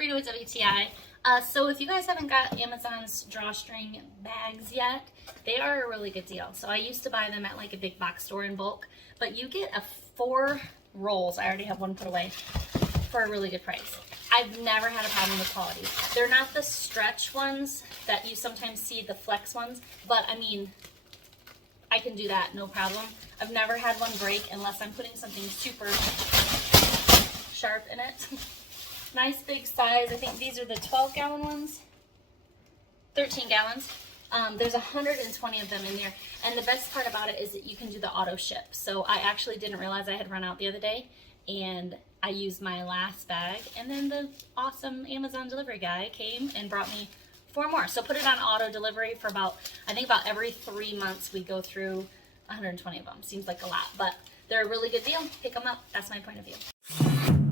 Frida with WTI. So if you guys haven't got Amazon's Drawstring bags yet, they are a really good deal. So I used to buy them at like a big box store in bulk, but you get 4 rolls. I already have one put away for a really good price. I've never had a problem with quality. They're not the stretch ones that you sometimes see, the flex ones, but I mean, I can do that, no problem. I've never had one break unless I'm putting something super sharp in it. Nice big size. I think these are the 12-gallon ones, 13 gallons. There's 120 of them in here. And the best part about it is that you can do the auto ship. So I actually didn't realize I had run out the other day, and I used my last bag, and then the awesome Amazon delivery guy came and brought me 4 more. So put it on auto delivery for about, I think about every 3 months we go through 120 of them. Seems like a lot, but they're a really good deal. Pick them up. That's my point of view.